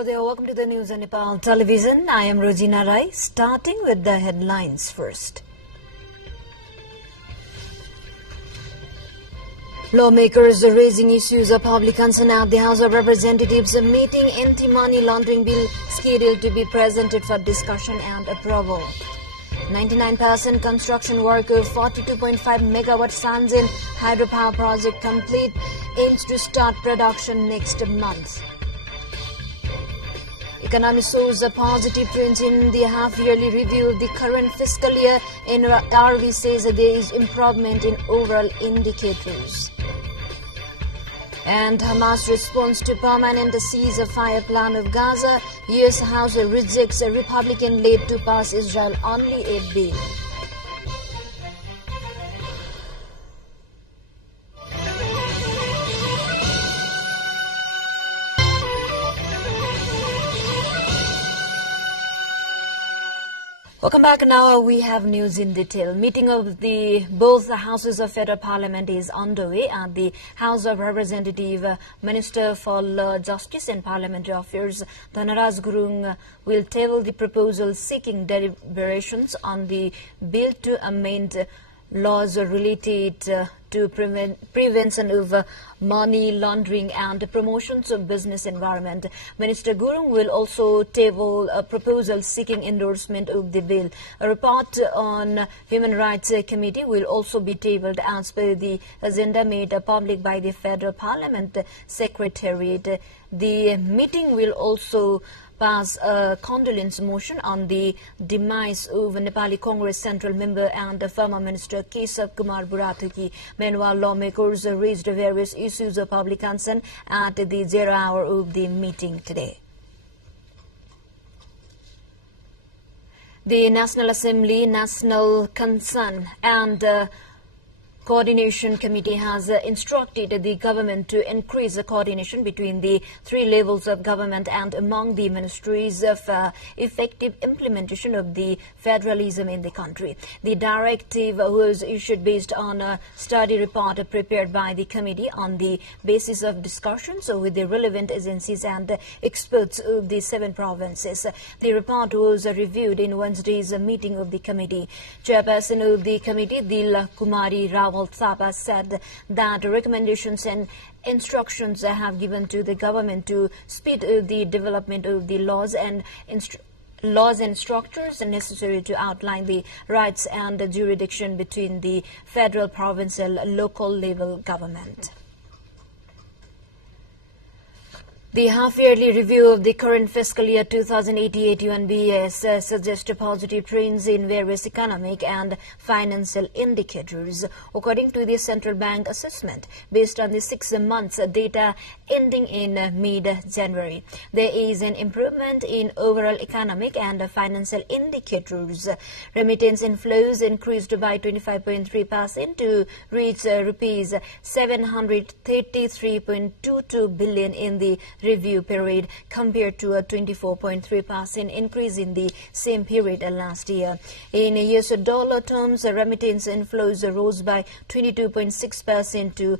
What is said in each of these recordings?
Hello there, welcome to the news on Nepal television. I am Rojina Rai, starting with the headlines first. Lawmakers are raising issues of public concern at the House of Representatives. A meeting anti-money laundering bill scheduled to be presented for discussion and approval. 99% construction work of 42.5 megawatt Sanjin hydropower project complete, aims to start production next month. Economy shows a positive trend in the half-yearly review of the current fiscal year. NRV says that there is improvement in overall indicators. And Hamas responds to permanent ceasefire plan of Gaza. U.S. House rejects a Republican-led to pass Israel only a bill. Welcome back. Now we have news in detail. Meeting of both the houses of federal parliament is underway at the House of Representative. Minister for Law, Justice and Parliamentary Affairs Dhanaraj Gurung will table the proposal seeking deliberations on the bill to amend laws related to prevention of money laundering and promotions of business environment. Minister Gurung will also table a proposal seeking endorsement of the bill. A report on Human Rights Committee will also be tabled as per the agenda made public by the Federal Parliament Secretariat. The meeting will also pass a condolence motion on the demise of Nepali Congress Central Member and former Minister Kesav Kumar Burathaki. Meanwhile, lawmakers raised various issues of public concern at the 0 hour of the meeting today. The National Assembly National Concern and Coordination Committee has instructed the government to increase the coordination between the three levels of government and among the ministries of effective implementation of the federalism in the country. The directive was issued based on a study report prepared by the committee on the basis of discussions with the relevant agencies and experts of the 7 provinces. The report was reviewed in Wednesday's meeting of the committee. Chairperson of the committee, Dil Kumari Rawal Thapa, said that recommendations and instructions have given to the government to speed the development of the laws and structures necessary to outline the rights and jurisdiction between the federal, provincial, local level government. The half-yearly review of the current fiscal year 2018-81 suggests positive trends in various economic and financial indicators. According to the central bank assessment, based on the 6 months data ending in mid-January, there is an improvement in overall economic and financial indicators. Remittance inflows increased by 25.3% to reach rupees 733.22 billion in the review period, compared to a 24.3% increase in the same period last year. In US dollar terms, remittance inflows rose by 22.6% to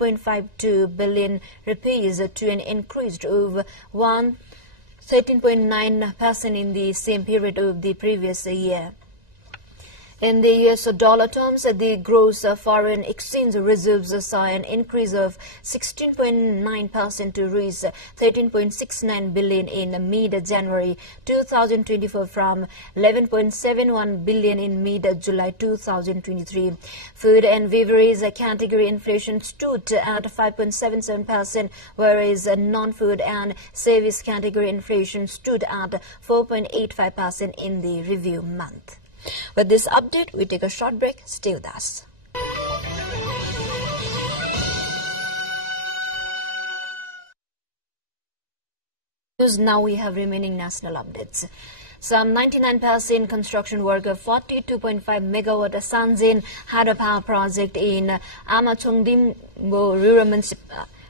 5.52 billion rupees, to an increase of 13.9% in the same period of the previous year. In the US dollar terms, the gross foreign exchange reserves saw an increase of 16.9% to reach 13.69 billion in mid-January 2024 from 11.71 billion in mid-July 2023. Food and beverage category inflation stood at 5.77%, whereas non-food and service category inflation stood at 4.85% in the review month. With this update, we take a short break. Stay with us. Now we have remaining national updates. Some 99% construction work of 42.5 megawatt Sanjin hydropower project in Amachongdim rural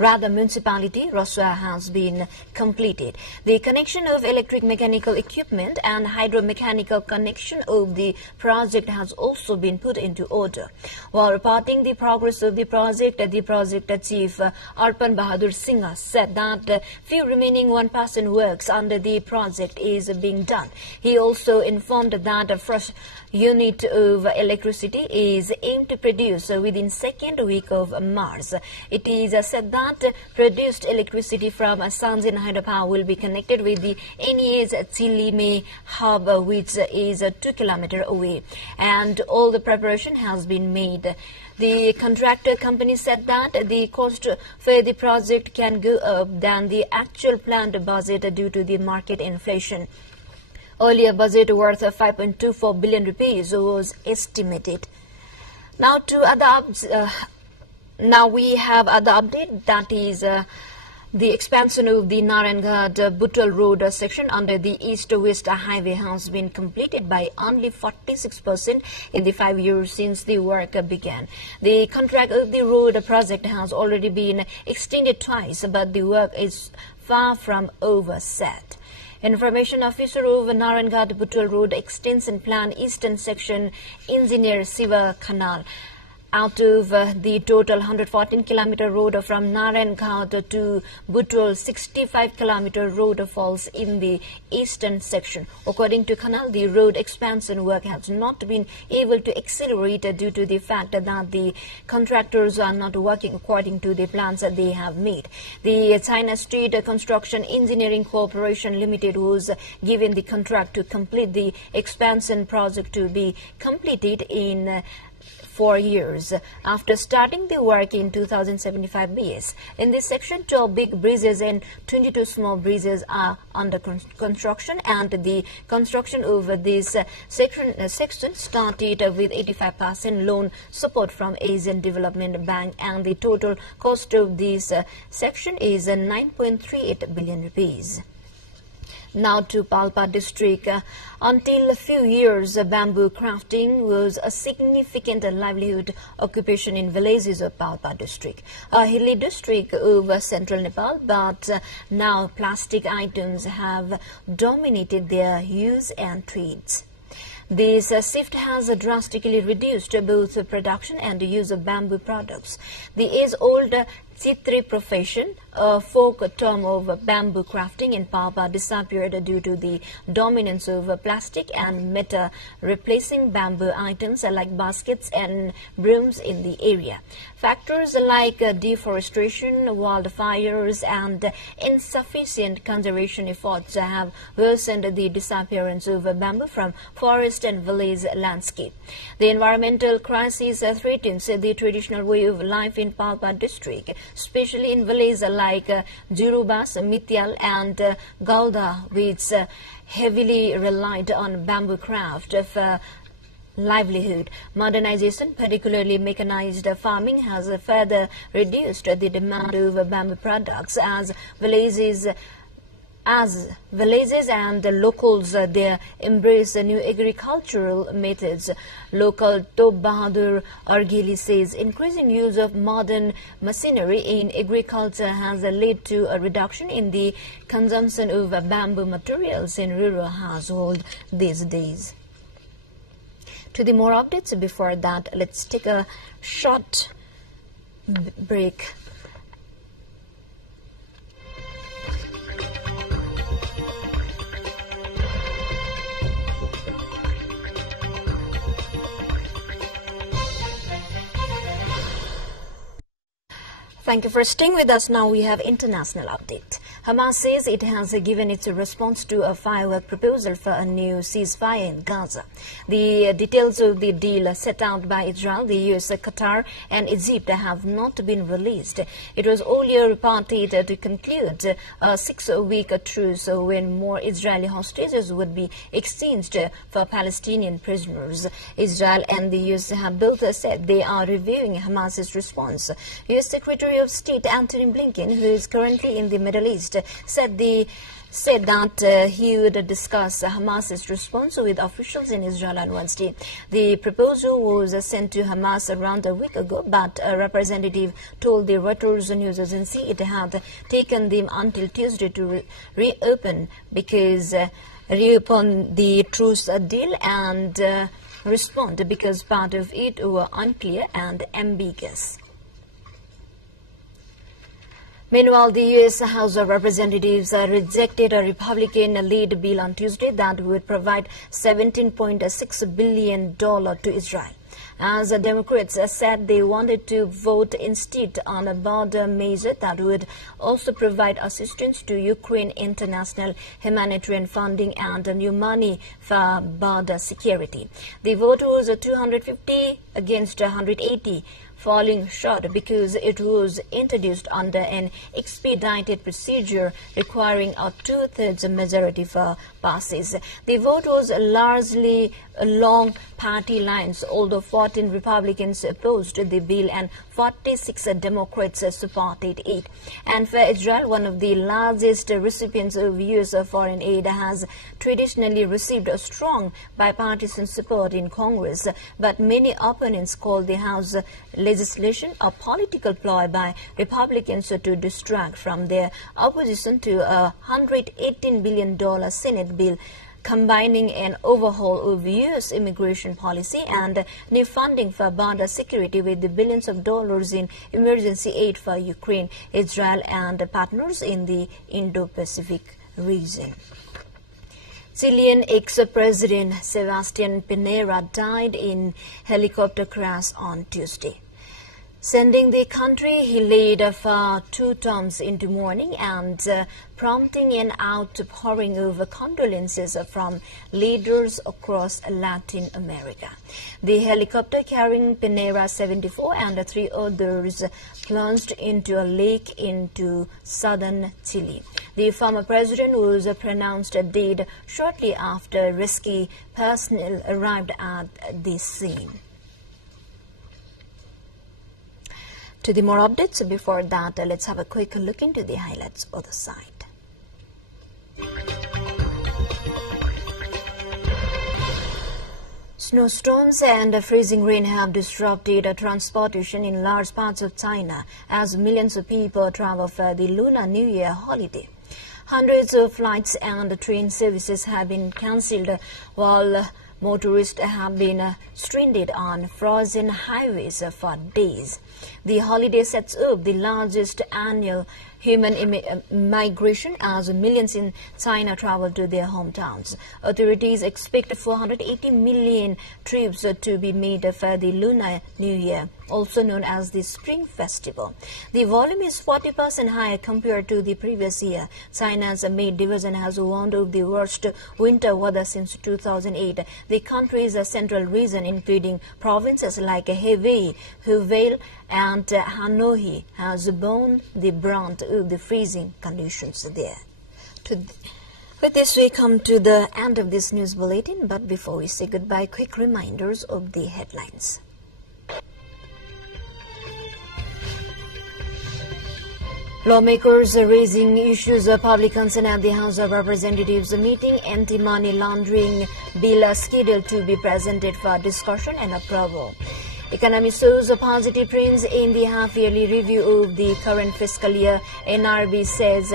municipality, Raswa, has been completed. The connection of electric mechanical equipment and hydromechanical connection of the project has also been put into order. While reporting the progress of the project chief Arpan Bahadur Singh said that few remaining 1% works under the project is being done. He also informed that the first unit of electricity is aimed to produce within second week of March. It is said that produced electricity from Sanjin Hydropower will be connected with the NEA's Chilime hub, which is 2 km away, and all the preparation has been made. The contractor company said that the cost for the project can go up than the actual planned budget due to the market inflation. Earlier budget worth 5.24 billion rupees was estimated. Now we have other update, that is the expansion of the Narangad-Buttal Road section under the East-West Highway has been completed by only 46% in the 5 years since the work began. The contract of the road project has already been extended twice, but the work is far from over set. Information Officer of Narangad-Buttal Road Extension Plan Eastern Section, Engineer Siva Khanal. Out of the total 114 km road from Narangad to Buttal, 65 km road falls in the eastern section. According to Khanal, the road expansion work has not been able to accelerate due to the fact that the contractors are not working according to the plans that they have made. The China Street Construction Engineering Corporation Limited was given the contract to complete the expansion project to be completed in 4 years after starting the work in 2075 BS. In this section, 12 big bridges and 22 small bridges are under construction, and the construction of this section started with 85% loan support from Asian Development Bank, and the total cost of this section is 9.38 billion rupees. Now to Palpa district. Until a few years, bamboo crafting was a significant livelihood occupation in villages of Palpa district, a hilly district of central Nepal, but now plastic items have dominated their use and trades. This shift has drastically reduced both production and the use of bamboo products. The age-old Chitri profession, a folk term of bamboo crafting in Palpa, disappeared due to the dominance of plastic and metal, replacing bamboo items like baskets and brooms in the area. Factors like deforestation, wildfires, and insufficient conservation efforts have worsened the disappearance of bamboo from forest and village landscape. The environmental crisis threatens the traditional way of life in Palpa district, especially in villages like Jurubas, Mityal, and Gauda, which heavily relied on bamboo craft for livelihood. Modernization, particularly mechanized farming, has further reduced the demand of bamboo products as villages and the locals they embrace new agricultural methods. Local Top Bahadur Arghili says increasing use of modern machinery in agriculture has led to a reduction in the consumption of bamboo materials in rural households these days. To the more updates, before that, let's take a short break. Thank you for staying with us. Now we have international update. Hamas says it has given its response to a firework proposal for a new ceasefire in Gaza. The details of the deal set out by Israel, the US, Qatar and Egypt have not been released. It was earlier reported to conclude a 6-week truce when more Israeli hostages would be exchanged for Palestinian prisoners. Israel and the US have both said they are reviewing Hamas's response. US Secretary Secretary of State Antony Blinken, who is currently in the Middle East, said that he would discuss Hamas's response with officials in Israel on Wednesday. The proposal was sent to Hamas around a week ago, but a representative told the Reuters news agency it had taken them until Tuesday to reopen the truce deal and respond because part of it were unclear and ambiguous. Meanwhile, the U.S. House of Representatives rejected a Republican-led bill on Tuesday that would provide $17.6 billion to Israel. As Democrats said they wanted to vote instead on a border measure that would also provide assistance to Ukraine, international humanitarian funding, and new money for border security. The vote was 250 against 180. Falling short because it was introduced under an expedited procedure requiring a two-thirds majority for passes. The vote was largely along party lines, although 14 Republicans opposed the bill and 46 Democrats supported it. And for Israel, one of the largest recipients of U.S. foreign aid, has traditionally received a strong bipartisan support in Congress, but many opponents call the House legislation a political ploy by Republicans to distract from their opposition to a $118 billion Senate bill combining an overhaul of U.S. immigration policy and new funding for border security with the billions of dollars in emergency aid for Ukraine, Israel, and partners in the Indo-Pacific region. Chilean ex-president Sebastián Piñera died in helicopter crash on Tuesday. Sending the country, he laid for 2 terms into mourning and prompting an outpouring of condolences from leaders across Latin America. The helicopter carrying Piñera, 74, and 3 others plunged into a lake into southern Chile. The former president was pronounced dead shortly after rescue personnel arrived at the scene. To the more updates, before that, let's have a quick look into the highlights of the site. Snowstorms and freezing rain have disrupted transportation in large parts of China as millions of people travel for the Lunar New Year holiday. Hundreds of flights and train services have been cancelled, while motorists have been stranded on frozen highways for days. The holiday sets up the largest annual human migration as millions in China travel to their hometowns. Authorities expect 480 million trips to be made for the Lunar New Year, also known as the Spring Festival. The volume is 40% higher compared to the previous year. China's May division has warned of the worst winter weather since 2008. The country's central region, including provinces like Hebei, Hubei, and Hanoi, has borne the brunt of the freezing conditions there. With this, we come to the end of this news bulletin, but before we say goodbye, quick reminders of the headlines. Lawmakers are raising issues of public concern at the House of Representatives meeting. Anti-money laundering bill scheduled to be presented for discussion and approval. Economy shows a positive trends in the half-yearly review of the current fiscal year. NRB says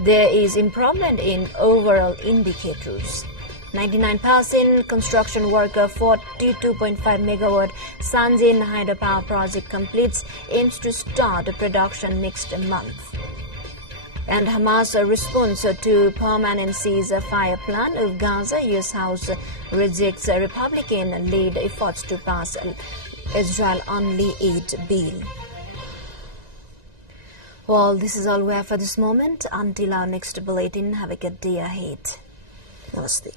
there is improvement in overall indicators. 99% construction worker, 42.5 megawatt Sanjin hydropower project completes, aims to start production next month. And Hamas response to permanent ceasefire plan of Gaza. U.S. House rejects Republican-led efforts to pass Israel-only aid bill. Well, this is all we have for this moment. Until our next bulletin, have a good day ahead. Namaste.